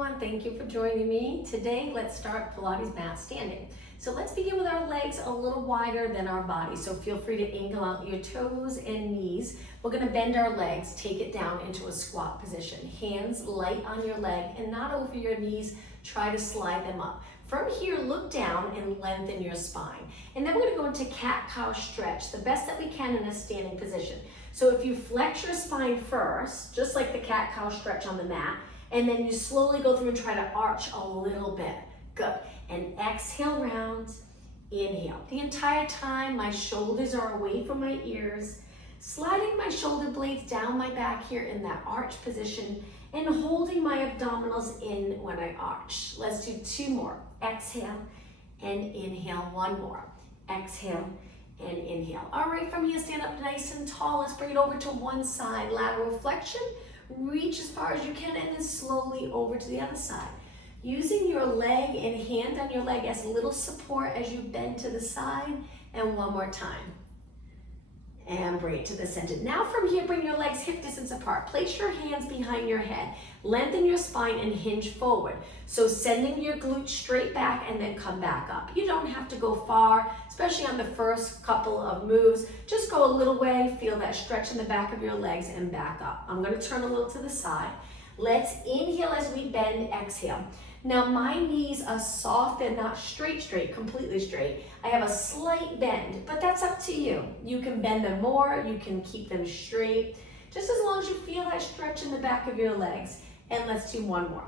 everyone, thank you for joining me. Today, let's start Pilates mat standing. So let's begin with our legs a little wider than our body. So feel free to angle out your toes and knees. We're gonna bend our legs, take it down into a squat position. Hands light on your leg and not over your knees. Try to slide them up. From here, look down and lengthen your spine. And then we're gonna go into cat-cow stretch, the best that we can in a standing position. So if you flex your spine first, just like the cat-cow stretch on the mat, and then you slowly go through and try to arch a little bit. Good. And exhale round, inhale. The entire time, my shoulders are away from my ears, sliding my shoulder blades down my back here in that arch position and holding my abdominals in when I arch. Let's do two more. Exhale and inhale. One more. Exhale and inhale. All right, from here, stand up nice and tall. Let's bring it over to one side. Lateral flexion. Reach as far as you can and then slowly over to the other side. Using your leg and hand on your leg as little support as you bend to the side. And one more time. And bring it to the center. Now from here, bring your legs hip distance apart. Place your hands behind your head. Lengthen your spine and hinge forward. So sending your glutes straight back and then come back up. You don't have to go far, especially on the first couple of moves. Just go a little way, feel that stretch in the back of your legs and back up. I'm gonna turn a little to the side. Let's inhale as we bend, exhale. Now my knees are soft and not straight, completely straight. I have a slight bend, but that's up to you. You can bend them more, you can keep them straight, just as long as you feel that stretch in the back of your legs. And let's do one more.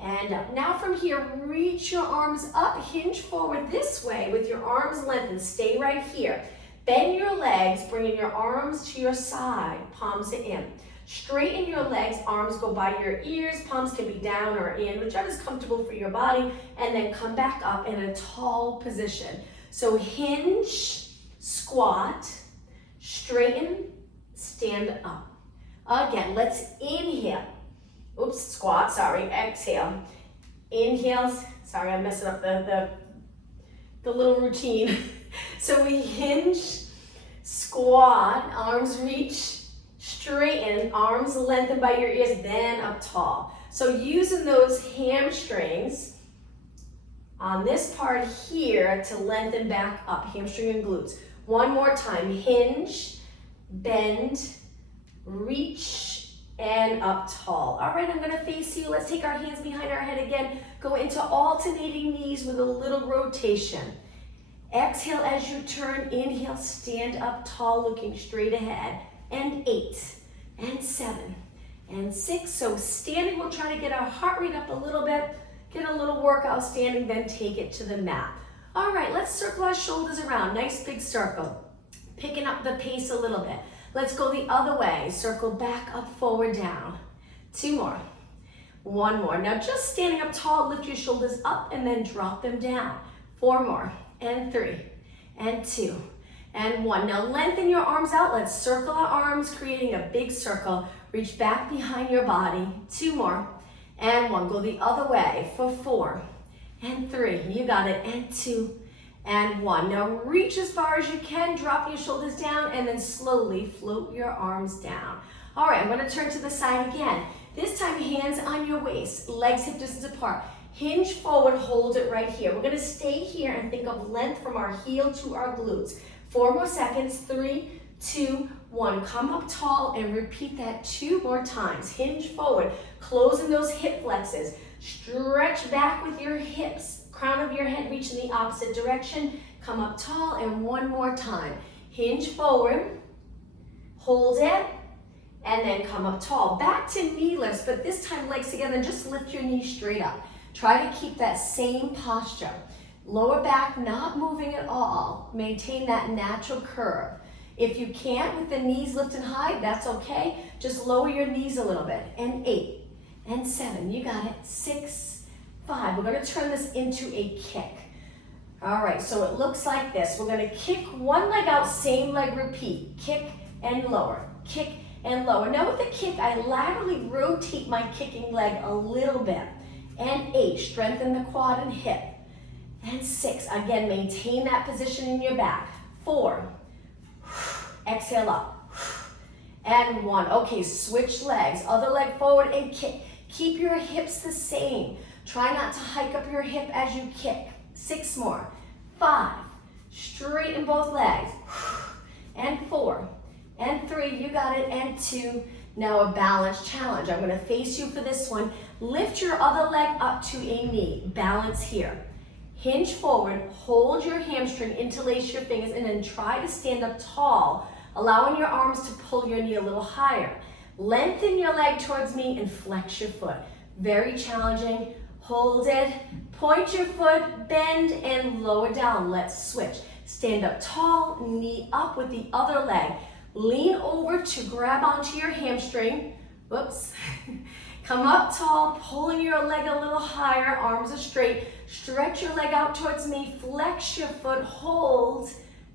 And up. Now from here, reach your arms up, hinge forward this way with your arms lengthened. Stay right here. Bend your legs, bringing your arms to your side, palms in. Straighten your legs, arms go by your ears, palms can be down or in, whichever is comfortable for your body, and then come back up in a tall position. So hinge, squat, straighten, stand up. Again, let's inhale. Oops, squat, sorry, exhale. Inhale, sorry, I'm messing up the little routine. So we hinge, squat, arms reach, straighten, arms lengthen by your ears, then up tall. So using those hamstrings on this part here to lengthen back up, hamstring and glutes. One more time, hinge, bend, reach, and up tall. All right, I'm gonna face you. Let's take our hands behind our head again. Go into alternating knees with a little rotation. Exhale as you turn, inhale, stand up tall, looking straight ahead. And 8, and 7, and 6. So standing, we'll try to get our heart rate up a little bit, get a little workout standing, then take it to the mat. All right, let's circle our shoulders around, nice big circle. Picking up the pace a little bit. Let's go the other way, circle back, up, forward, down. 2 more, 1 more. Now just standing up tall, lift your shoulders up and then drop them down. 4 more, and 3, and 2, and 1. Now lengthen your arms out. Let's circle our arms, creating a big circle. Reach back behind your body. 2 more, and 1. Go the other way for 4, and 3. You got it, and 2, and 1. Now reach as far as you can, drop your shoulders down, and then slowly float your arms down. All right, I'm gonna turn to the side again. This time, hands on your waist, legs hip distance apart. Hinge forward, hold it right here. We're gonna stay here and think of length from our heel to our glutes. 4 more seconds, 3, 2, 1. Come up tall and repeat that 2 more times. Hinge forward, closing those hip flexes. Stretch back with your hips, crown of your head reaching the opposite direction. Come up tall and 1 more time. Hinge forward, hold it, and then come up tall. Back to knee lifts, but this time legs together, just lift your knees straight up. Try to keep that same posture. Lower back not moving at all. Maintain that natural curve. If you can't with the knees lifted high, that's okay. Just lower your knees a little bit. And 8, and 7, you got it. 6, 5. We're gonna turn this into a kick. All right, so it looks like this. We're gonna kick one leg out, same leg repeat. Kick and lower, kick and lower. Now with the kick, I laterally rotate my kicking leg a little bit. And 8, strengthen the quad and hip. And 6, again, maintain that position in your back. 4, exhale up. And 1, okay, switch legs. Other leg forward and kick. Keep your hips the same. Try not to hike up your hip as you kick. 6 more. 5. Straighten both legs. And 4. And 3. You got it. And 2. Now a balance challenge. I'm going to face you for this one. Lift your other leg up to a knee. Balance here. Hinge forward. Hold your hamstring, interlace your fingers, and then try to stand up tall, allowing your arms to pull your knee a little higher. Lengthen your leg towards me and flex your foot. Very challenging. Hold it. Point your foot, bend, and lower down. Let's switch. Stand up tall, knee up with the other leg. Lean over to grab onto your hamstring. Whoops. Come up tall, pulling your leg a little higher. Arms are straight. Stretch your leg out towards me. Flex your foot. Hold.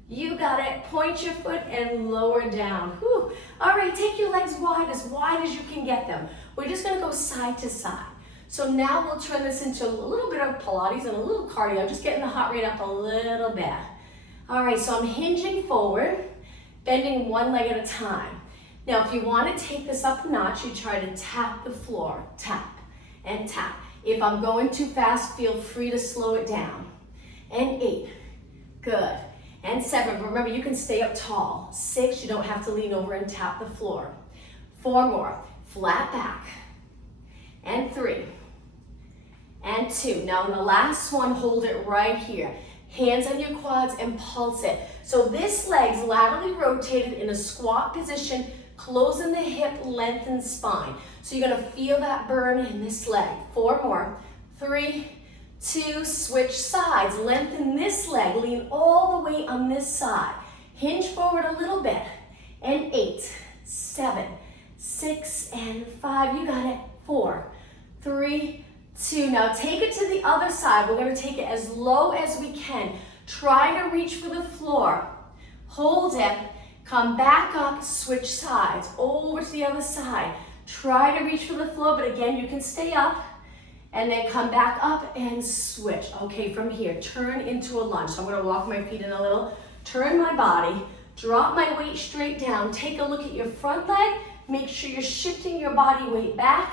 You got it. Point your foot and lower down. Whew. All right, take your legs wide as you can get them. We're just gonna go side to side. So now we'll turn this into a little bit of Pilates and a little cardio, just getting the heart rate up a little bit. All right, so I'm hinging forward, bending one leg at a time. Now, if you want to take this up a notch, you try to tap the floor, tap and tap. If I'm going too fast, feel free to slow it down. And 8, good. And 7, remember you can stay up tall. 6, you don't have to lean over and tap the floor. 4 more, flat back. And 3, and 2. Now in the last one, hold it right here. Hands on your quads and pulse it. So this leg's laterally rotated in a squat position, closing the hip, lengthen spine. So you're gonna feel that burn in this leg. 4 more, 3, 2, switch sides. Lengthen this leg, lean all the way on this side. Hinge forward a little bit. And 8, 7, 6, and 5. You got it. 4, 3, 2. Now take it to the other side. We're going to take it as low as we can. Try to reach for the floor. Hold it. Come back up. Switch sides. Over to the other side. Try to reach for the floor, but again, you can stay up. And then come back up and switch. Okay, from here, turn into a lunge. So I'm going to walk my feet in a little. Turn my body. Drop my weight straight down. Take a look at your front leg. Make sure you're shifting your body weight back.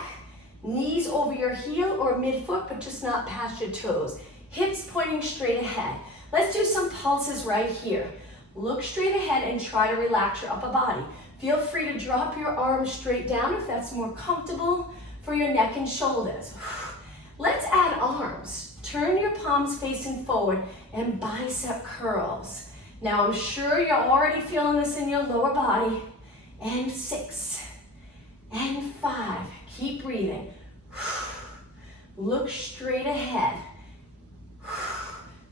Knees over your heel or midfoot, but just not past your toes. Hips pointing straight ahead. Let's do some pulses right here. Look straight ahead and try to relax your upper body. Feel free to drop your arms straight down if that's more comfortable for your neck and shoulders. Let's add arms. Turn your palms facing forward and bicep curls. Now I'm sure you're already feeling this in your lower body. And 6, and 5. Keep breathing. Look straight ahead.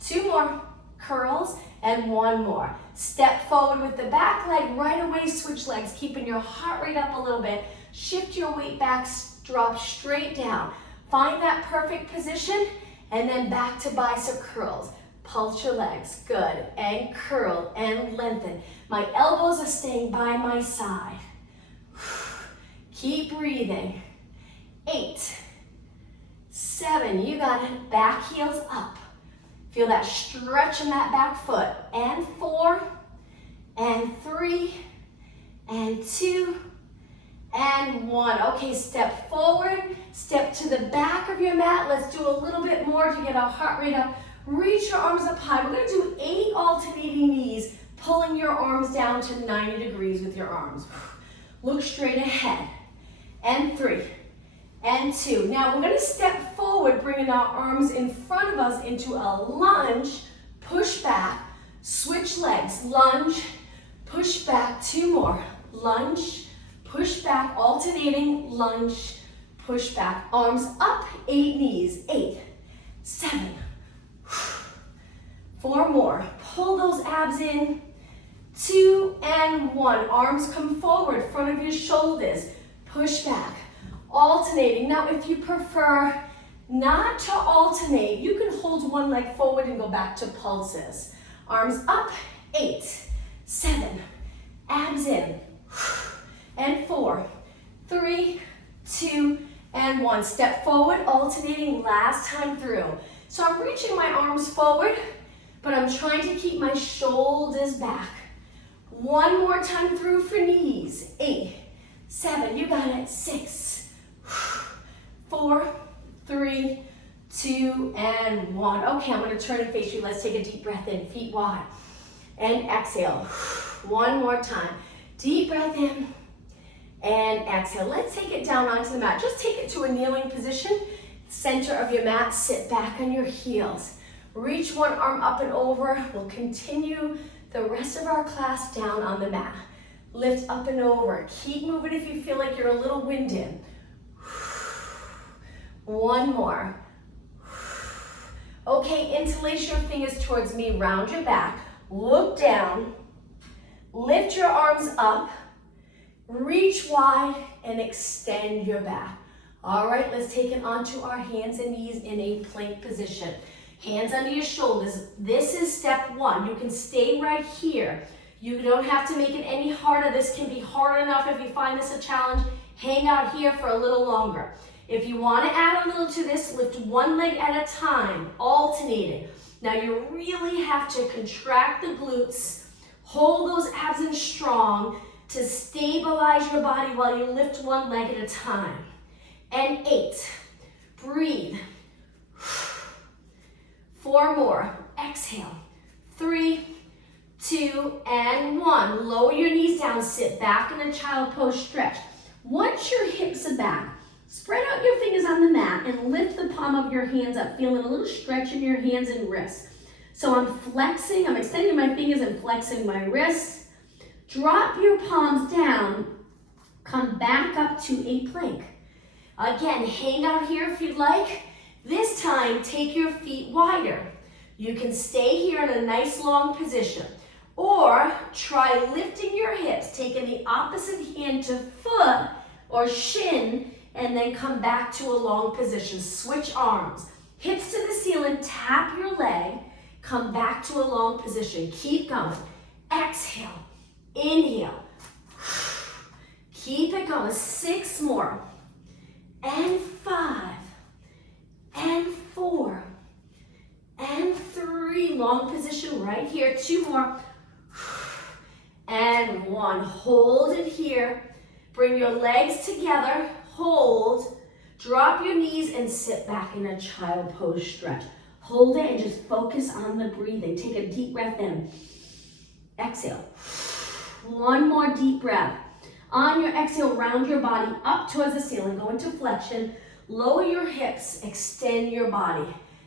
2 more curls and 1 more. Step forward with the back leg. Right away, switch legs, keeping your heart rate up a little bit. Shift your weight back, drop straight down. Find that perfect position, and then back to bicep curls. Pulse your legs. Good. And curl and lengthen. My elbows are staying by my side. Keep breathing. 8, 7, you got it. Back heels up. Feel that stretch in that back foot. And 4, and 3, and 2, and 1. Okay, step forward, step to the back of your mat. Let's do a little bit more to get our heart rate up. Reach your arms up high. We're gonna do 8 alternating knees, pulling your arms down to 90 degrees with your arms. Look straight ahead. And 3, and 2. Now we're going to step forward, bringing our arms in front of us into a lunge, push back, switch legs, lunge, push back, 2 more, lunge, push back, alternating, lunge, push back, arms up, 8 knees, 8, 7, 4 more, pull those abs in, 2 and 1, arms come forward, front of your shoulders, push back. Alternating. Now, if you prefer not to alternate, you can hold one leg forward and go back to pulses. Arms up, 8, 7, abs in, and 4, 3, 2, and 1. Step forward, alternating last time through. So I'm reaching my arms forward, but I'm trying to keep my shoulders back. 1 more time through for knees. 8, 7, you got it. 6, and 1. Okay, I'm gonna turn and face you. Let's take a deep breath in, feet wide. And exhale. One more time. Deep breath in and exhale. Let's take it down onto the mat. Just take it to a kneeling position. Center of your mat, sit back on your heels. Reach one arm up and over. We'll continue the rest of our class down on the mat. Lift up and over. Keep moving if you feel like you're a little winded. One more. Okay, interlace your fingers towards me, round your back, look down, lift your arms up, reach wide, and extend your back. All right, let's take it onto our hands and knees in a plank position. Hands under your shoulders. This is step 1. You can stay right here. You don't have to make it any harder. This can be hard enough if you find this a challenge. Hang out here for a little longer. If you want to add a little to this, lift one leg at a time, alternating. Now you really have to contract the glutes, hold those abs in strong to stabilize your body while you lift one leg at a time. And 8, breathe. 4 more, exhale. 3, 2, and 1. Lower your knees down, sit back in a child pose stretch. Once your hips are back, spread out your fingers on the mat and lift the palm of your hands up, feeling a little stretch in your hands and wrists. So I'm flexing, I'm extending my fingers and flexing my wrists. Drop your palms down, come back up to a plank. Again, hang out here if you'd like. This time, take your feet wider. You can stay here in a nice long position. Or try lifting your hips, taking the opposite hand to foot or shin, and then come back to a long position. Switch arms. Hips to the ceiling, tap your leg, come back to a long position. Keep going. Exhale, inhale. Keep it going. 6 more. And 5. And 4. And 3. Long position right here. 2 more. And 1. Hold it here. Bring your legs together. Hold, drop your knees and sit back in a child pose stretch. Hold it and just focus on the breathing. Take a deep breath in. Exhale. 1 more deep breath. On your exhale, round your body up towards the ceiling. Go into flexion. Lower your hips, extend your body.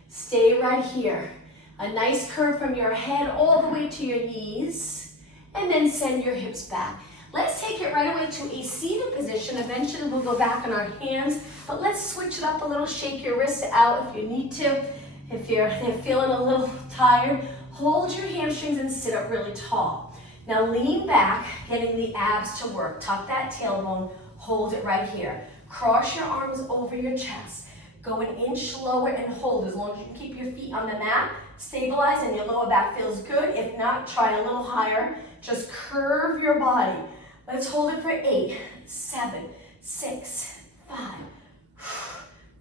Stay right here. A nice curve from your head all the way to your knees. And then send your hips back. Let's take it right away to a seated position. Eventually we'll go back on our hands, but let's switch it up a little. Shake your wrists out if you need to. If you're feeling a little tired, hold your hamstrings and sit up really tall. Now lean back, getting the abs to work. Tuck that tailbone, hold it right here. Cross your arms over your chest. Go an inch lower and hold as long as you can keep your feet on the mat. Stabilize and your lower back feels good. If not, try a little higher. Just curve your body. Let's hold it for 8, 7, 6, 5,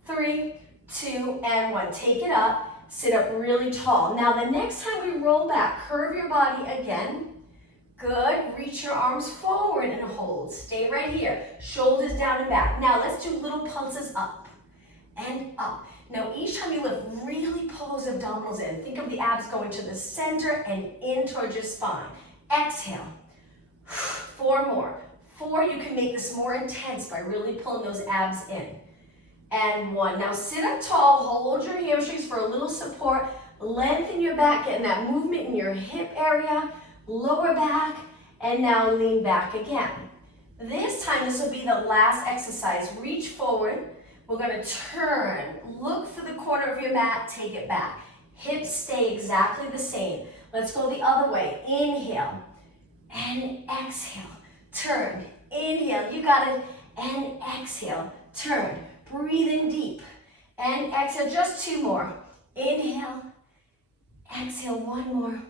3, 2, and 1. Take it up, sit up really tall. Now the next time we roll back, curve your body again. Good, reach your arms forward and hold. Stay right here, shoulders down and back. Now let's do little pulses up and up. Now each time you lift, really pull those abdominals in. Think of the abs going to the center and in towards your spine. Exhale. 4 more. 4, you can make this more intense by really pulling those abs in. And 1. Now sit up tall, hold your hamstrings for a little support, lengthen your back, getting that movement in your hip area, lower back, and now lean back again. This time, this will be the last exercise. Reach forward. We're going to turn, look for the corner of your mat, take it back. Hips stay exactly the same. Let's go the other way. Inhale. And exhale, turn, inhale, you got it, and exhale, turn, breathing deep, and exhale, just 2 more, inhale, exhale, 1 more,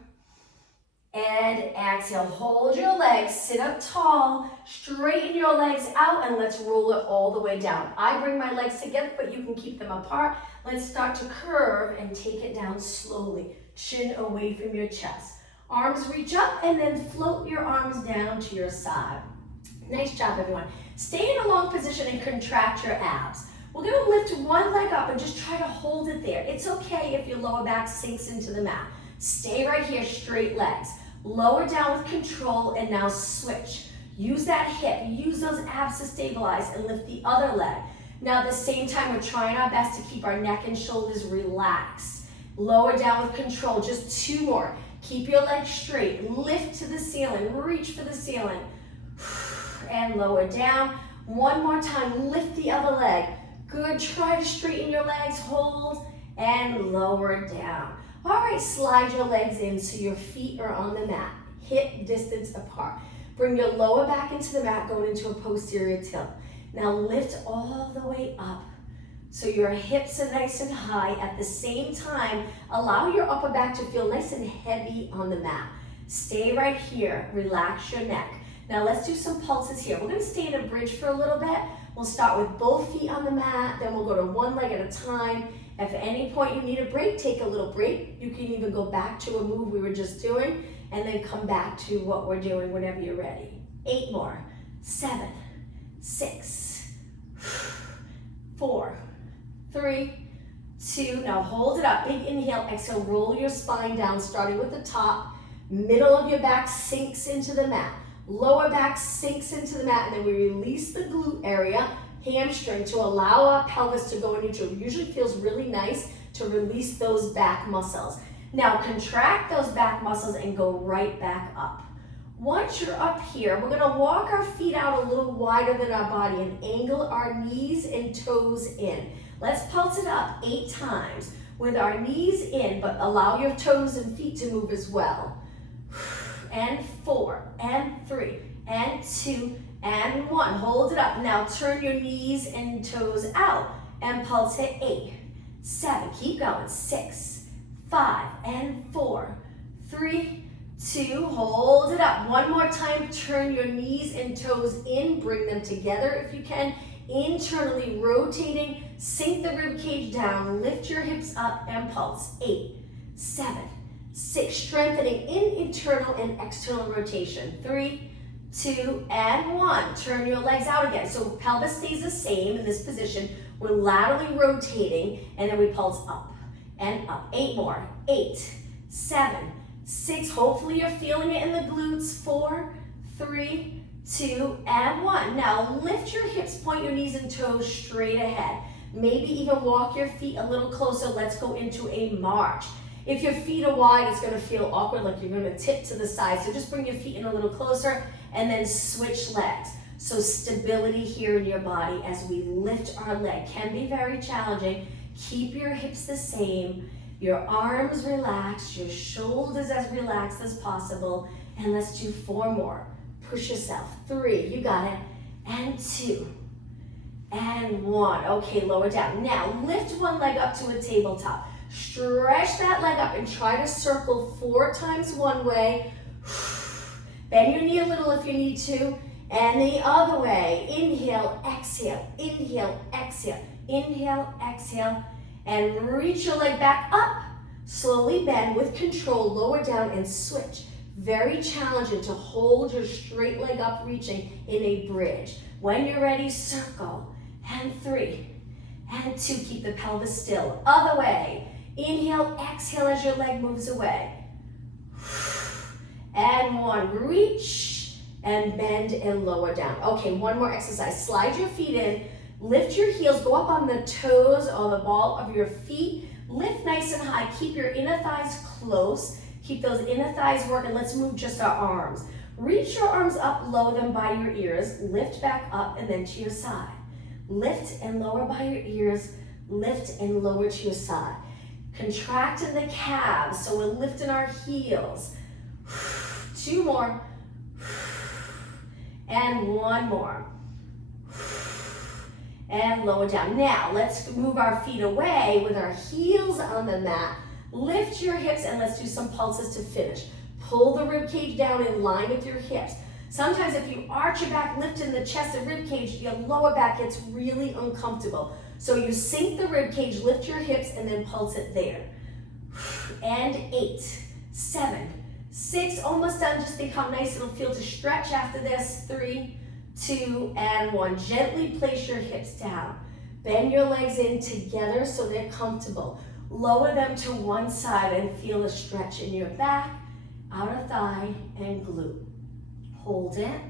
and exhale, hold your legs, sit up tall, straighten your legs out, and let's roll it all the way down. I bring my legs together, but you can keep them apart. Let's start to curve and take it down slowly, chin away from your chest. Arms reach up and then float your arms down to your side. Nice job, everyone. Stay in a long position and contract your abs. We're gonna lift one leg up and just try to hold it there. It's okay if your lower back sinks into the mat. Stay right here, straight legs. Lower down with control and now switch. Use that hip, use those abs to stabilize and lift the other leg. Now at the same time, we're trying our best to keep our neck and shoulders relaxed. Lower down with control, just 2 more. Keep your legs straight, lift to the ceiling, reach for the ceiling. And lower down. 1 more time, lift the other leg. Good, try to straighten your legs, hold, and lower down. All right, slide your legs in so your feet are on the mat, hip distance apart. Bring your lower back into the mat, going into a posterior tilt. Now lift all the way up so your hips are nice and high. At the same time, allow your upper back to feel nice and heavy on the mat. Stay right here, relax your neck. Now let's do some pulses here. We're gonna stay in a bridge for a little bit. We'll start with both feet on the mat, then we'll go to 1 leg at a time. If at any point you need a break, take a little break. You can even go back to a move we were just doing and then come back to what we're doing whenever you're ready. 8 more, 7, 6, 4, 3, 2. Now hold it up, big inhale, exhale, roll your spine down, starting with the top. Middle of your back sinks into the mat. Lower back sinks into the mat, and then we release the glute area, hamstring, to allow our pelvis to go in neutral. It usually feels really nice to release those back muscles. Now contract those back muscles and go right back up. Once you're up here, we're gonna walk our feet out a little wider than our body and angle our knees and toes in. Let's pulse it up 8 times with our knees in, but allow your toes and feet to move as well. And 4, and 3, and 2, and 1. Hold it up. Now turn your knees and toes out and pulse it 8, 7, keep going, 6, 5, and 4, 3, 2, hold it up. 1 more time, turn your knees and toes in, bring them together if you can, internally rotating, sink the rib cage down, lift your hips up and pulse. 8, 7, 6, strengthening in internal and external rotation. 3, 2, and 1. Turn your legs out again. So pelvis stays the same in this position. We're laterally rotating, and then we pulse up and up. 8 more. 8, 7, 6. Hopefully you're feeling it in the glutes. 4, 3, 2, and 1. Now lift your hips, point your knees and toes straight ahead. Maybe even walk your feet a little closer. Let's go into a march. If your feet are wide, it's gonna feel awkward, like you're gonna tip to the side. So just bring your feet in a little closer and then switch legs. So stability here in your body as we lift our leg can be very challenging. Keep your hips the same, your arms relaxed, your shoulders as relaxed as possible. And let's do 4 more. Push yourself. 3, you got it. And 2, and 1. Okay, lower down. Now lift one leg up to a tabletop. Stretch that leg up and try to circle 4 times one way. Bend your knee a little if you need to. And the other way. Inhale, exhale, inhale, exhale, inhale, exhale. And reach your leg back up. Slowly bend with control, lower down and switch. Very challenging to hold your straight leg up, reaching in a bridge. When you're ready, circle. And 3, and 2, keep the pelvis still. Other way. Inhale, exhale as your leg moves away. And 1, reach and bend and lower down. Okay, 1 more exercise. Slide your feet in, lift your heels, go up on the toes or the ball of your feet. Lift nice and high, keep your inner thighs close. Keep those inner thighs working. Let's move just our arms. Reach your arms up, lower them by your ears. Lift back up and then to your side. Lift and lower by your ears. Lift and lower to your side. Contracting the calves, so we're lifting our heels. 2 more. And 1 more. And lower down. Now, let's move our feet away with our heels on the mat. Lift your hips and let's do some pulses to finish. Pull the rib cage down in line with your hips. Sometimes if you arch your back, lift in the chest and rib cage, your lower back gets really uncomfortable. So you sink the rib cage, lift your hips, and then pulse it there. And 8, 7, 6, almost done. Just think how nice it'll feel to stretch after this. 3, 2, and 1. Gently place your hips down. Bend your legs in together so they're comfortable. Lower them to one side and feel a stretch in your back, outer thigh, and glute. Hold it.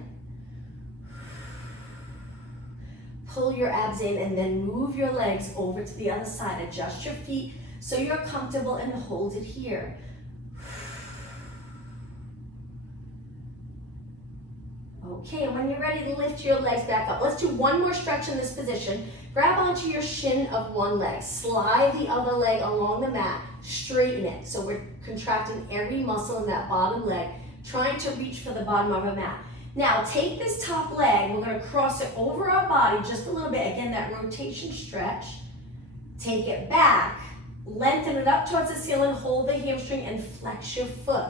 Pull your abs in and then move your legs over to the other side. Adjust your feet so you're comfortable and hold it here. Okay, and when you're ready, lift your legs back up. Let's do one more stretch in this position. Grab onto your shin of one leg. Slide the other leg along the mat. Straighten it. So we're contracting every muscle in that bottom leg, trying to reach for the bottom of our mat. Now, take this top leg. We're going to cross it over our body just a little bit. Again, that rotation stretch. Take it back. Lengthen it up towards the ceiling. Hold the hamstring and flex your foot.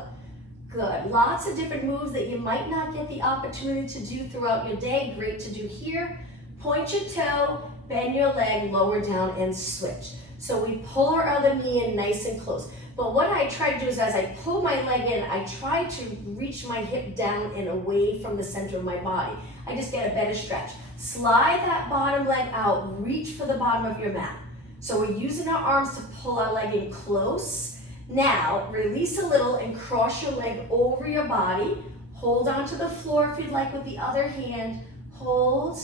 Good. Lots of different moves that you might not get the opportunity to do throughout your day. Great to do here. Point your toe, bend your leg, lower down, and switch. So we pull our other knee in nice and close. But what I try to do is as I pull my leg in, I try to reach my hip down and away from the center of my body. I just get a better stretch. Slide that bottom leg out, reach for the bottom of your mat. So we're using our arms to pull our leg in close. Now, release a little and cross your leg over your body. Hold onto the floor if you'd like with the other hand. Hold.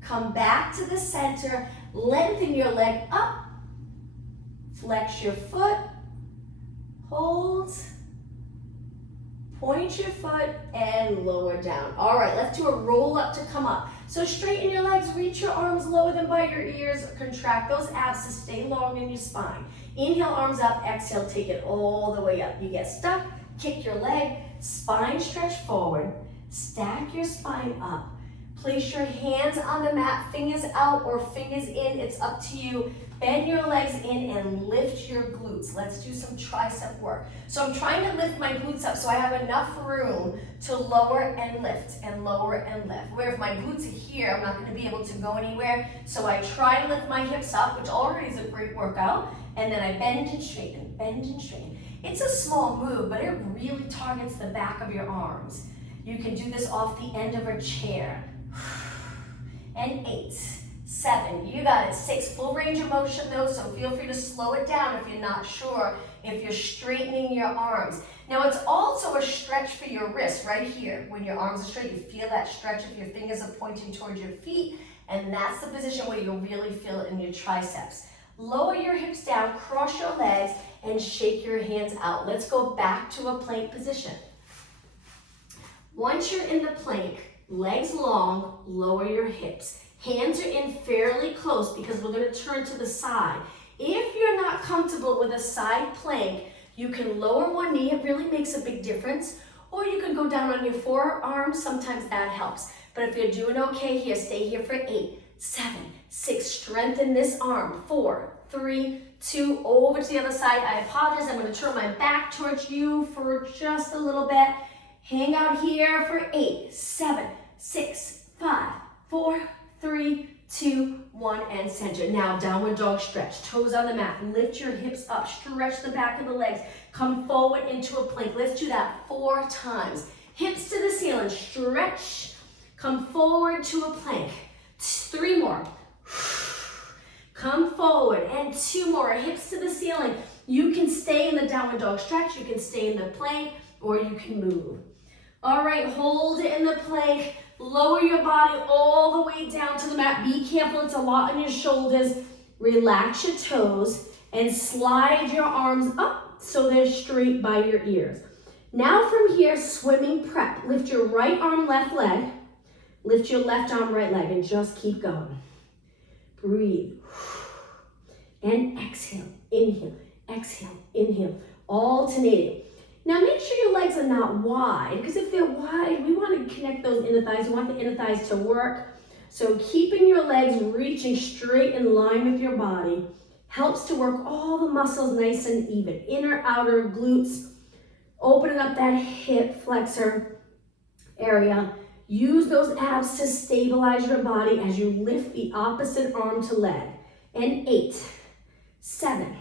Come back to the center. Lengthen your leg up. Flex your foot. Hold. Point your foot and lower down. All right, let's do a roll up to come up. So straighten your legs, reach your arms, lower them by your ears, contract those abs to stay long in your spine. Inhale, arms up, exhale, take it all the way up. You get stuck, kick your leg, spine stretch forward, stack your spine up. Place your hands on the mat, fingers out or fingers in, it's up to you. Bend your legs in and lift your glutes. Let's do some tricep work. So I'm trying to lift my glutes up so I have enough room to lower and lift and lower and lift. Where if my glutes are here, I'm not gonna be able to go anywhere. So I try to lift my hips up, which already is a great workout. And then I bend and straighten, bend and straighten. It's a small move, but it really targets the back of your arms. You can do this off the end of a chair. And 8, 7, you got it. 6, full range of motion though, so feel free to slow it down if you're not sure, if you're straightening your arms. Now it's also a stretch for your wrists right here. When your arms are straight, you feel that stretch if your fingers are pointing towards your feet, and that's the position where you'll really feel it in your triceps. Lower your hips down, cross your legs, and shake your hands out. Let's go back to a plank position. Once you're in the plank, legs long, lower your hips. Hands are in fairly close because we're going to turn to the side. If you're not comfortable with a side plank, you can lower one knee. It really makes a big difference. Or you can go down on your forearms. Sometimes that helps. But if you're doing okay here, stay here for 8, 7, 6. Strengthen this arm. 4, 3, 2. Over to the other side. I apologize. I'm going to turn my back towards you for just a little bit. Hang out here for 8, 7, 6, 5, 4, 3, 2, 1, and center. Now, downward dog stretch. Toes on the mat. Lift your hips up. Stretch the back of the legs. Come forward into a plank. Let's do that 4 times. Hips to the ceiling. Stretch. Come forward to a plank. 3 more. Come forward. And 2 more. Hips to the ceiling. You can stay in the downward dog stretch. You can stay in the plank, or you can move. All right, hold it in the plank. Lower your body all the way down to the mat. Be careful, it's a lot on your shoulders. Relax your toes and slide your arms up so they're straight by your ears. Now from here, swimming prep. Lift your right arm, left leg. Lift your left arm, right leg, and just keep going. Breathe. And exhale, inhale, exhale, inhale. Alternating. Now make sure your legs are not wide, because if they're wide, we want to connect those inner thighs. We want the inner thighs to work. So keeping your legs reaching straight in line with your body helps to work all the muscles nice and even. Inner, outer, glutes, opening up that hip flexor area. Use those abs to stabilize your body as you lift the opposite arm to leg. And 8, 7.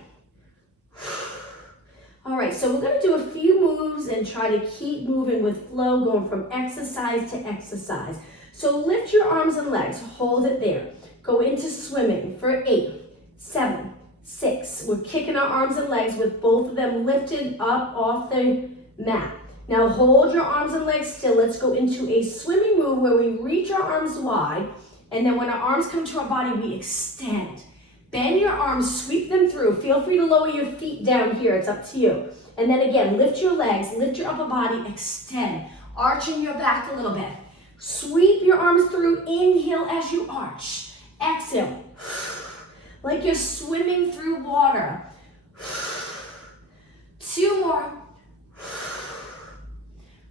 All right, so we're going to do a few moves and try to keep moving with flow, going from exercise to exercise. So lift your arms and legs, hold it there. Go into swimming for 8, 7, 6. We're kicking our arms and legs with both of them lifted up off the mat. Now hold your arms and legs still. Let's go into a swimming move where we reach our arms wide, and then when our arms come to our body, we extend. Bend your arms, sweep them through. Feel free to lower your feet down here. It's up to you. And then again, lift your legs, lift your upper body, extend. Arching your back a little bit. Sweep your arms through. Inhale as you arch. Exhale. Like you're swimming through water. 2 more.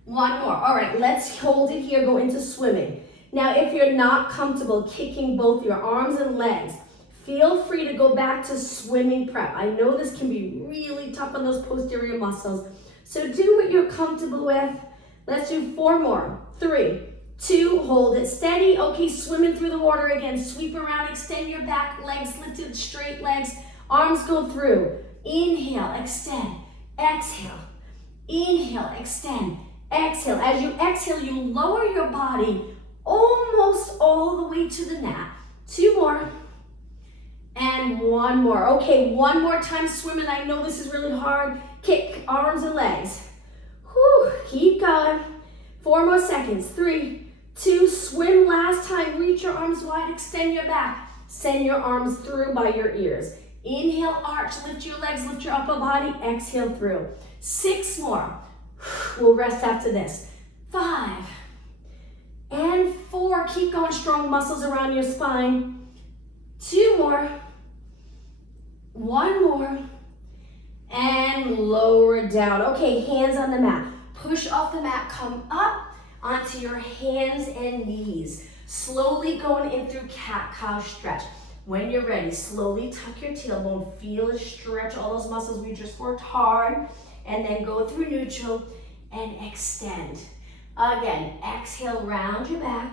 1 more. All right, let's hold it here, go into swimming. Now, if you're not comfortable kicking both your arms and legs, feel free to go back to swimming prep. I know this can be really tough on those posterior muscles, so do what you're comfortable with. Let's do 4 more. 3, 2, hold it steady. Okay, swimming through the water again. Sweep around, extend your back, legs lifted, straight legs. Arms go through. Inhale, extend, exhale. Inhale, extend, exhale. As you exhale, you lower your body almost all the way to the mat. 2 more. And 1 more. Okay, 1 more time swimming. I know this is really hard. Kick, arms and legs. Whew, keep going. 4 more seconds. 3, 2, swim last time. Reach your arms wide, extend your back. Send your arms through by your ears. Inhale, arch, lift your legs, lift your upper body. Exhale through. 6 more. We'll rest after this. 5 and 4. Keep going, strong muscles around your spine. 2 more. 1 more. And lower it down. Okay, hands on the mat. Push off the mat, come up onto your hands and knees. Slowly going in through cat-cow stretch. When you're ready, slowly tuck your tailbone. Feel it stretch all those muscles we just worked hard. And then go through neutral and extend. Again, exhale, round your back.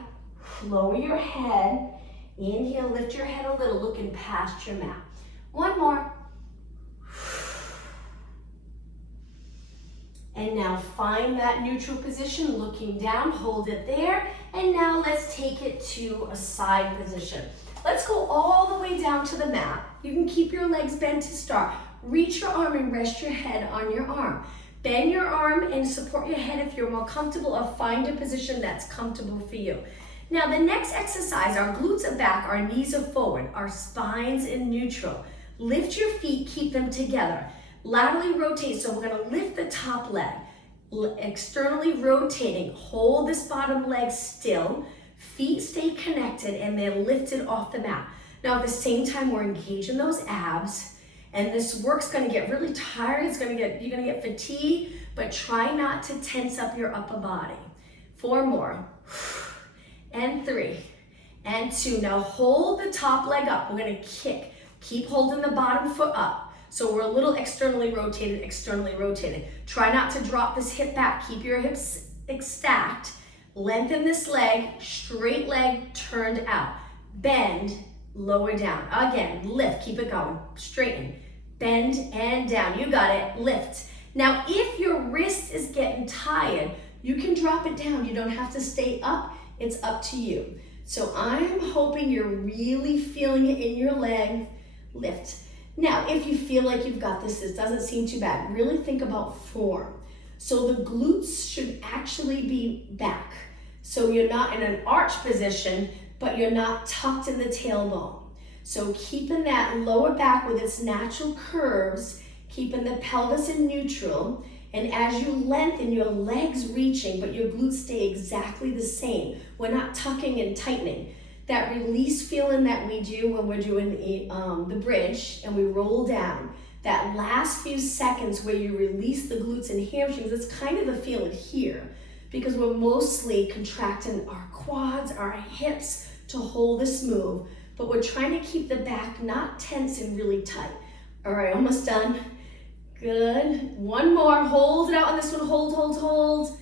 Lower your head. Inhale, lift your head a little, looking past your mat. 1 more. And now find that neutral position, looking down, hold it there. And now let's take it to a side position. Let's go all the way down to the mat. You can keep your legs bent to start. Reach your arm and rest your head on your arm. Bend your arm and support your head if you're more comfortable, or find a position that's comfortable for you. Now the next exercise, our glutes are back, our knees are forward, our spine's in neutral. Lift your feet, keep them together. Laterally rotate, so we're gonna lift the top leg. Externally rotating, hold this bottom leg still. Feet stay connected and they're lifted off the mat. Now at the same time, we're engaging those abs, and this work's gonna get really tired. You're gonna get fatigued, but try not to tense up your upper body. 4 more. And 3 and 2. Now hold the top leg up. We're gonna kick. Keep holding the bottom foot up. So we're a little externally rotated. Try not to drop this hip back. Keep your hips stacked. Lengthen this leg, straight leg turned out. Bend, lower down. Again, lift, keep it going. Straighten, bend and down. You got it, lift. Now if your wrist is getting tired, you can drop it down. You don't have to stay up. It's up to you. So I'm hoping you're really feeling it in your leg. Lift. Now, if you feel like you've got this doesn't seem too bad, really think about form. So the glutes should actually be back. So you're not in an arch position, but you're not tucked in the tailbone. So keeping that lower back with its natural curves, keeping the pelvis in neutral, and as you lengthen, your legs reaching, but your glutes stay exactly the same. We're not tucking and tightening. That release feeling that we do when we're doing the bridge and we roll down, that last few seconds where you release the glutes and hamstrings, it's kind of the feeling here, because we're mostly contracting our quads, our hips to hold this move, but we're trying to keep the back not tense and really tight. All right, almost done. Good. 1 more. Hold it out on this one. Hold.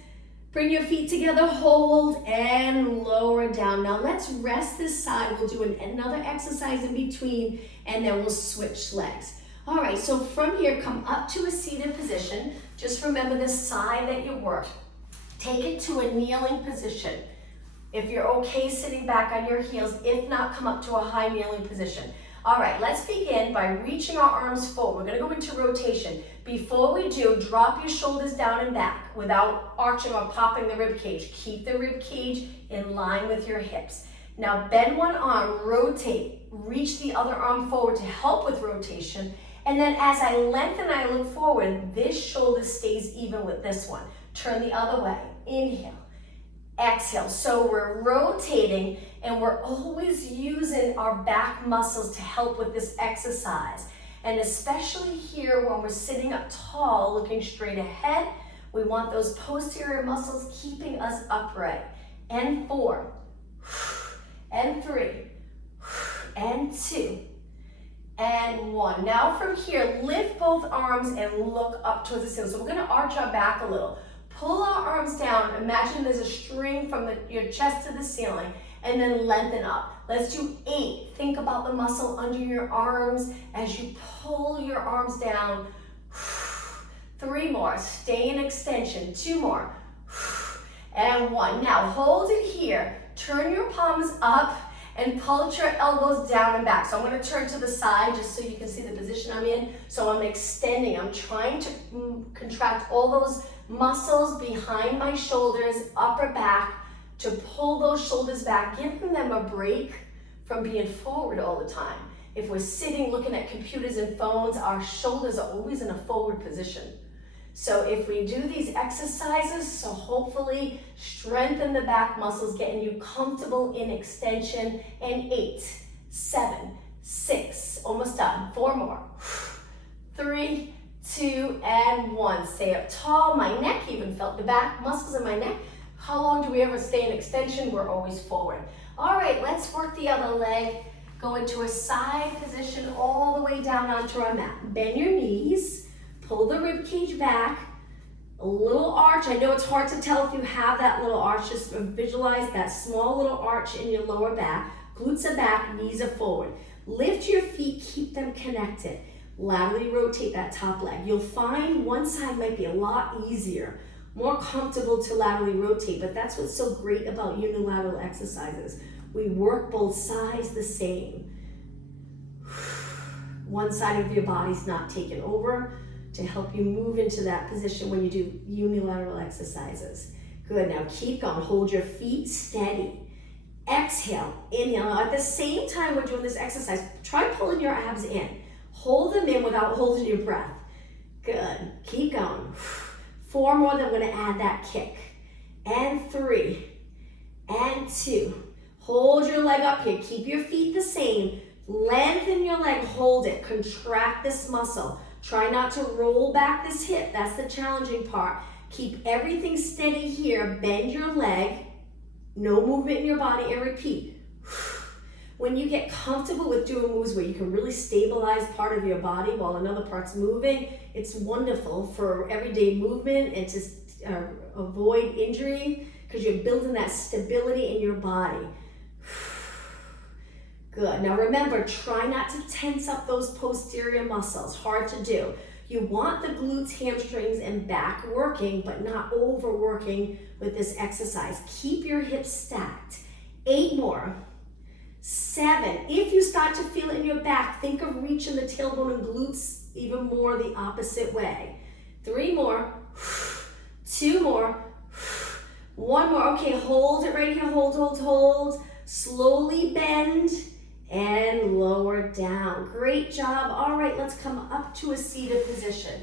Bring your feet together, hold, and lower down. Now let's rest this side. We'll do another exercise in between, and then we'll switch legs. All right, so from here, come up to a seated position. Just remember this side that you worked. Take it to a kneeling position. If you're okay sitting back on your heels, if not, come up to a high kneeling position. All right, let's begin by reaching our arms forward. We're gonna go into rotation. Before we do, drop your shoulders down and back without arching or popping the rib cage. Keep the rib cage in line with your hips. Now bend one arm, rotate, reach the other arm forward to help with rotation. And then as I lengthen, I look forward, this shoulder stays even with this one. Turn the other way, inhale, exhale. So we're rotating and we're always using our back muscles to help with this exercise. And especially here when we're sitting up tall, looking straight ahead, we want those posterior muscles keeping us upright. And 4, and 3, and 2, and 1. Now from here, lift both arms and look up towards the ceiling. So we're gonna arch our back a little. Pull our arms down. Imagine there's a string from your chest to the ceiling, and then lengthen up. Let's do 8. Think about the muscle under your arms as you pull your arms down. 3 more. Stay in extension. 2 more. And 1. Now hold it here. Turn your palms up and pulse your elbows down and back. So I'm going to turn to the side just so you can see the position I'm in. So I'm extending. I'm trying to contract all those muscles behind my shoulders, upper back, to pull those shoulders back, giving them a break from being forward all the time. If we're sitting looking at computers and phones, our shoulders are always in a forward position. So if we do these exercises, so hopefully strengthen the back muscles, getting you comfortable in extension. And 8, 7, 6, almost done. 4 more. 3, 2, and 1. Stay up tall. My neck even felt the back muscles in my neck. How long do we ever stay in extension? We're always forward. All right, let's work the other leg. Go into a side position all the way down onto our mat. Bend your knees, pull the rib cage back, a little arch. I know it's hard to tell if you have that little arch. Just visualize that small little arch in your lower back. Glutes are back, knees are forward. Lift your feet, keep them connected. Laterally rotate that top leg. You'll find one side might be a lot easier, more comfortable to laterally rotate, but that's what's so great about unilateral exercises. We work both sides the same. One side of your body's not taken over to help you move into that position when you do unilateral exercises. Good, now keep going. Hold your feet steady. Exhale, inhale. Now at the same time we're doing this exercise, try pulling your abs in. Hold them in without holding your breath. Good, keep going. 4 more, then we're gonna add that kick. And 3, and 2. Hold your leg up here, keep your feet the same. Lengthen your leg, hold it, contract this muscle. Try not to roll back this hip, that's the challenging part. Keep everything steady here, bend your leg, no movement in your body, and repeat. When you get comfortable with doing moves where you can really stabilize part of your body while another part's moving, it's wonderful for everyday movement and to avoid injury because you're building that stability in your body. Good. Now remember, try not to tense up those posterior muscles. Hard to do. You want the glutes, hamstrings, and back working, but not overworking with this exercise. Keep your hips stacked. 8 more. 7. If you start to feel it in your back, think of reaching the tailbone and glutes even more the opposite way. 3 more. 2 more. 1 more. Okay, hold it right here. Hold, hold, hold. Slowly bend and lower down. Great job. All right, let's come up to a seated position.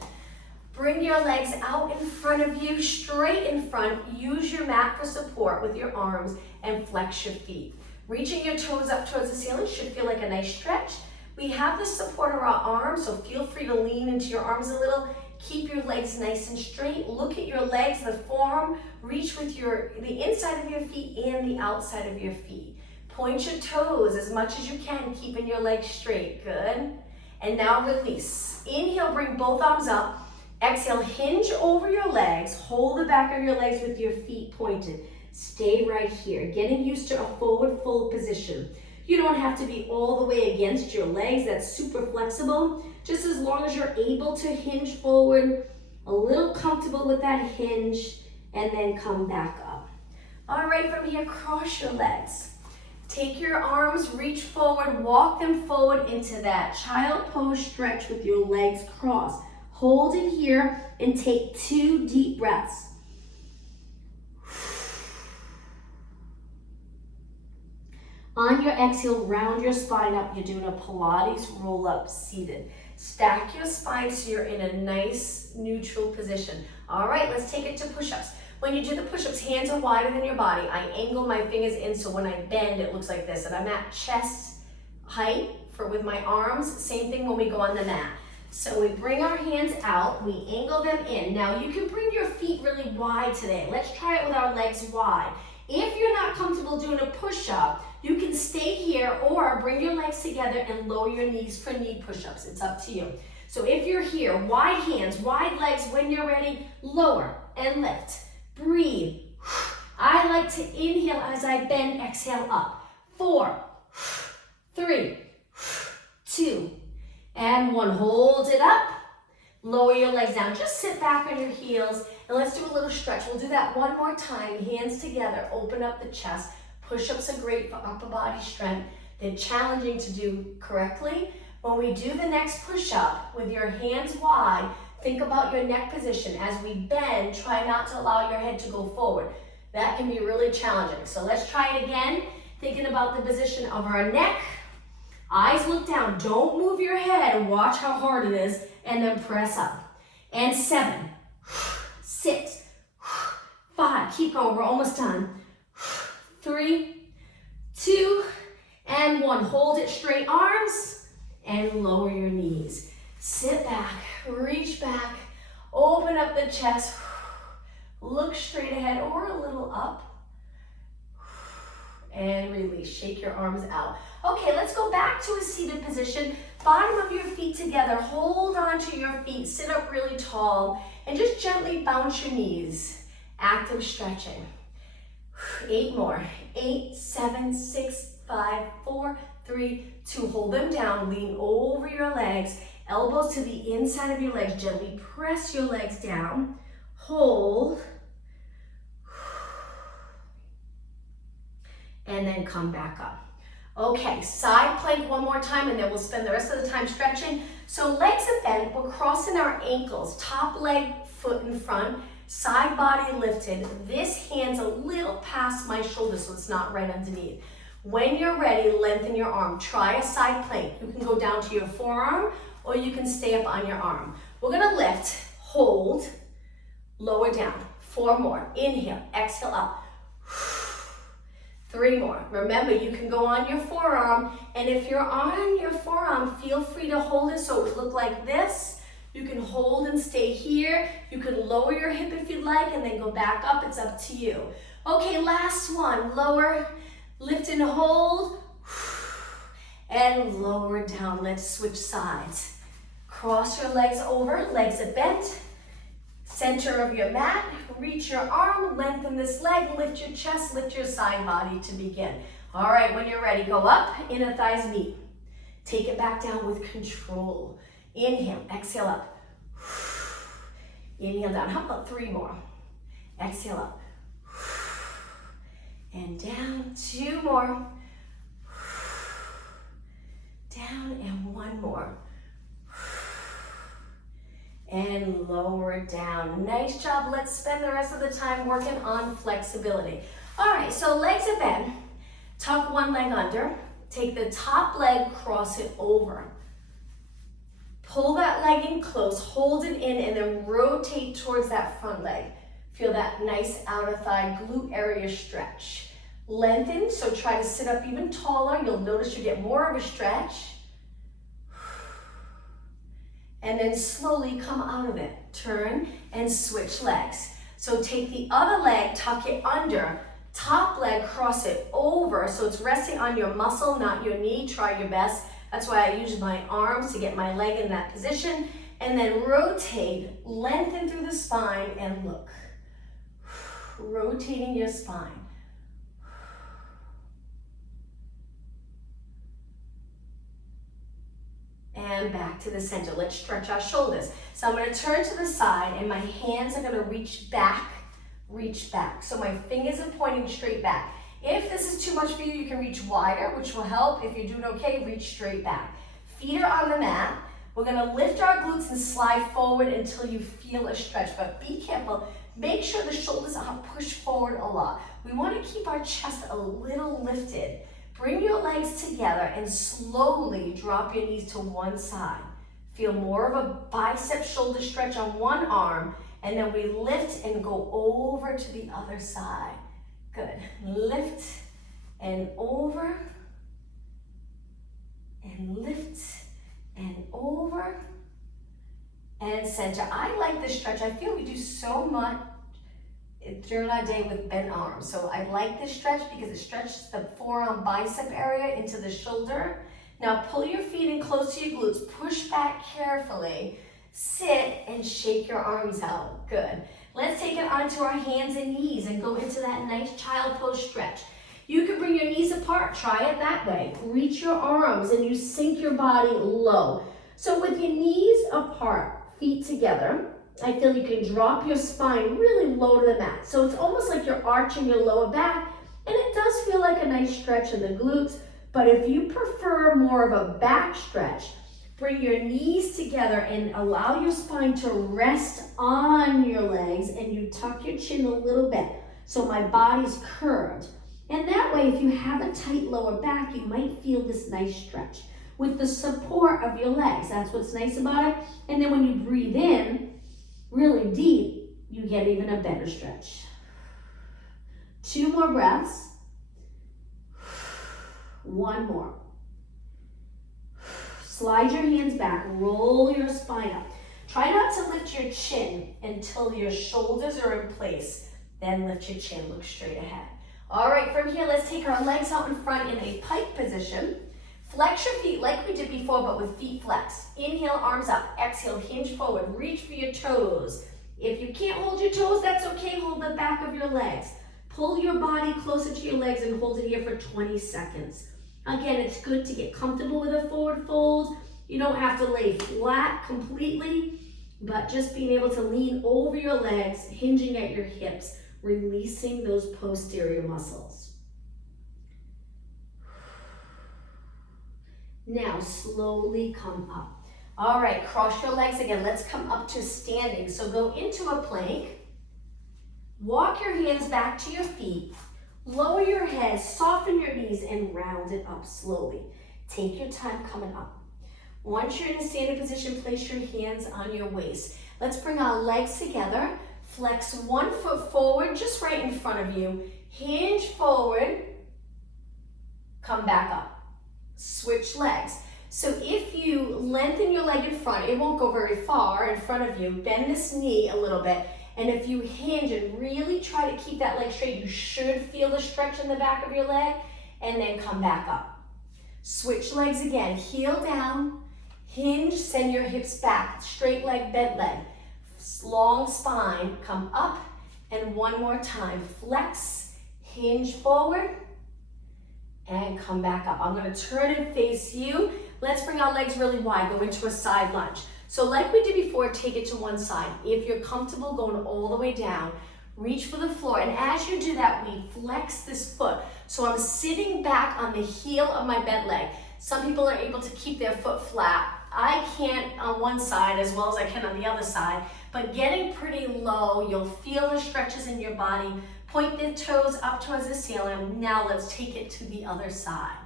Bring your legs out in front of you, straight in front. Use your mat for support with your arms and flex your feet. Reaching your toes up towards the ceiling should feel like a nice stretch. We have the support of our arms, so feel free to lean into your arms a little. Keep your legs nice and straight. Look at your legs, the form. Reach with the inside of your feet and the outside of your feet. Point your toes as much as you can, keeping your legs straight. Good. And now release. Inhale, bring both arms up. Exhale, hinge over your legs. Hold the back of your legs with your feet pointed. Stay right here, getting used to a forward fold position. You don't have to be all the way against your legs. That's super flexible. Just as long as you're able to hinge forward, a little comfortable with that hinge, and then come back up. All right, from here, cross your legs. Take your arms, reach forward, walk them forward into that child pose stretch with your legs crossed. Hold it here and take 2 deep breaths. On your exhale, round your spine up. You're doing a Pilates roll up seated. Stack your spine so you're in a nice neutral position. All right, let's take it to push-ups. When you do the push-ups, hands are wider than your body. I angle my fingers in so when I bend, it looks like this. And I'm at chest height with my arms. Same thing when we go on the mat. So we bring our hands out, we angle them in. Now you can bring your feet really wide today. Let's try it with our legs wide. If you're not comfortable doing a push-up, you can stay here or bring your legs together and lower your knees for knee push-ups. It's up to you. So if you're here, wide hands, wide legs, when you're ready, lower and lift. Breathe. I like to inhale as I bend, exhale up. 4, 3, 2, and 1. Hold it up. Lower your legs down. Just sit back on your heels and let's do a little stretch. We'll do that one more time. Hands together. Open up the chest. Push-ups are great for upper body strength. They're challenging to do correctly. When we do the next push-up with your hands wide, think about your neck position. As we bend, try not to allow your head to go forward. That can be really challenging. So let's try it again. Thinking about the position of our neck. Eyes look down. Don't move your head. Watch how hard it is. And then press up. And 7, 6, 5. Keep going. We're almost done. 3, 2, and 1. Hold it straight, arms, and lower your knees. Sit back, reach back, open up the chest, look straight ahead or a little up, and release. Shake your arms out. Okay, let's go back to a seated position. Bottom of your feet together. Hold on to your feet. Sit up really tall, and just gently bounce your knees. Active stretching. 8 more. 8, 7, 6, 5, 4, 3, 2. Hold them down. Lean over your legs. Elbows to the inside of your legs. Gently press your legs down. Hold. And then come back up. Okay, side plank one more time and then we'll spend the rest of the time stretching. So legs are bent. We're crossing our ankles. Top leg, foot in front. Side body lifted. This hand's a little past my shoulder, so it's not right underneath. When you're ready, lengthen your arm. Try a side plank. You can go down to your forearm or you can stay up on your arm. We're gonna lift, hold, lower down. 4 more. Inhale, exhale up. 3 more. Remember, you can go on your forearm, and if you're on your forearm, feel free to hold it so it look like this. You can hold and stay here. You can lower your hip if you'd like and then go back up. It's up to you. Okay, last one. Lower, lift and hold, and lower down. Let's switch sides. Cross your legs over, legs are bent. Center of your mat, reach your arm, lengthen this leg, lift your chest, lift your side body to begin. All right, when you're ready, go up, inner thighs meet. Take it back down with control. Inhale, exhale up. Inhale down. How about 3 more? Exhale up. And down. 2 more. Down and 1 more. And lower down. Nice job. Let's spend the rest of the time working on flexibility. All right, so legs are bent. Tuck one leg under. Take the top leg, cross it over. Pull that leg in close, hold it in, and then rotate towards that front leg. Feel that nice outer thigh glute area stretch. Lengthen, so try to sit up even taller. You'll notice you get more of a stretch. And then slowly come out of it. Turn and switch legs. So take the other leg, tuck it under. Top leg, cross it over. So it's resting on your muscle, not your knee. Try your best. That's why I use my arms to get my leg in that position. And then rotate, lengthen through the spine and look. Rotating your spine. And back to the center. Let's stretch our shoulders. So I'm going to turn to the side and my hands are going to reach back reach back. So my fingers are pointing straight back. If this is too much for you, you can reach wider, which will help. If you're doing okay, reach straight back. Feet are on the mat. We're gonna lift our glutes and slide forward until you feel a stretch, but be careful. Make sure the shoulders are pushed forward a lot. We wanna keep our chest a little lifted. Bring your legs together and slowly drop your knees to one side. Feel more of a bicep shoulder stretch on one arm, and then we lift and go over to the other side. Good. Lift and over, and lift and over, and center. I like this stretch. I feel we do so much during our day with bent arms. So I like this stretch because it stretches the forearm bicep area into the shoulder. Now pull your feet in close to your glutes. Push back carefully. Sit and shake your arms out. Good. Let's take it onto our hands and knees and go into that nice child pose stretch. You can bring your knees apart. Try it that way. Reach your arms and you sink your body low. So with your knees apart, feet together, I feel you can drop your spine really low to the mat. So it's almost like you're arching your lower back, and it does feel like a nice stretch in the glutes. But if you prefer more of a back stretch, bring your knees together and allow your spine to rest on your legs, and you tuck your chin a little bit so my body's curved. And that way, if you have a tight lower back, you might feel this nice stretch with the support of your legs. That's what's nice about it. And then when you breathe in really deep, you get even a better stretch. 2 more breaths. 1 more. Slide your hands back, roll your spine up. Try not to lift your chin until your shoulders are in place. Then lift your chin, look straight ahead. All right, from here, let's take our legs out in front in a pike position. Flex your feet like we did before, but with feet flexed. Inhale, arms up. Exhale, hinge forward. Reach for your toes. If you can't hold your toes, that's okay. Hold the back of your legs. Pull your body closer to your legs and hold it here for 20 seconds. Again, it's good to get comfortable with a forward fold. You don't have to lay flat completely, but just being able to lean over your legs, hinging at your hips, releasing those posterior muscles. Now slowly come up. All right, cross your legs again. Let's come up to standing. So go into a plank. Walk your hands back to your feet. Lower your head, soften your knees, and round it up slowly. Take your time coming up. Once you're in a standing position, place your hands on your waist. Let's bring our legs together. Flex 1 foot forward, just right in front of you. Hinge forward. Come back up. Switch legs. So if you lengthen your leg in front, it won't go very far in front of you. Bend this knee a little bit. And if you hinge and really try to keep that leg straight, you should feel the stretch in the back of your leg, and then come back up. Switch legs again. Heel down, hinge, send your hips back. Straight leg, bent leg. Long spine, come up, and 1 more time. Flex, hinge forward, and come back up. I'm gonna turn and face you. Let's bring our legs really wide, go into a side lunge. So like we did before, take it to one side. If you're comfortable going all the way down, reach for the floor. And as you do that, we flex this foot. So I'm sitting back on the heel of my bent leg. Some people are able to keep their foot flat. I can't on one side as well as I can on the other side, but getting pretty low, you'll feel the stretches in your body. Point the toes up towards the ceiling. Now let's take it to the other side.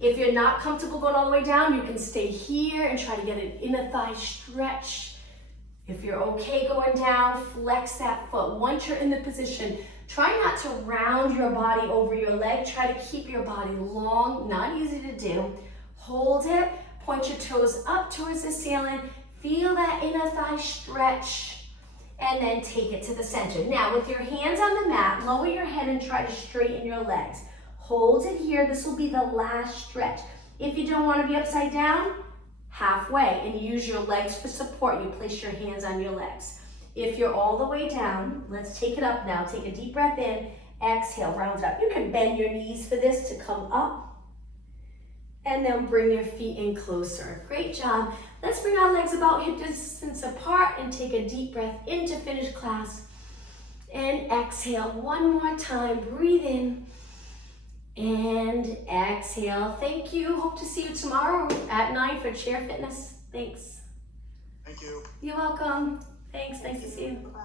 If you're not comfortable going all the way down, you can stay here and try to get an inner thigh stretch. If you're okay going down, flex that foot. Once you're in the position, try not to round your body over your leg. Try to keep your body long, not easy to do. Hold it, point your toes up towards the ceiling. Feel that inner thigh stretch, and then take it to the center. Now, with your hands on the mat, lower your head and try to straighten your legs. Hold it here. This will be the last stretch. If you don't want to be upside down, halfway, and use your legs for support. You place your hands on your legs. If you're all the way down, let's take it up now. Take a deep breath in, exhale, round it up. You can bend your knees for this to come up, and then bring your feet in closer. Great job. Let's bring our legs about hip distance apart and take a deep breath in to finish class. And exhale one more time. Breathe in and exhale. Thank you. Hope to see you tomorrow at 9 for Chair Fitness. Thanks. Thank you. You're welcome. Thanks. Nice to see you. Bye-bye.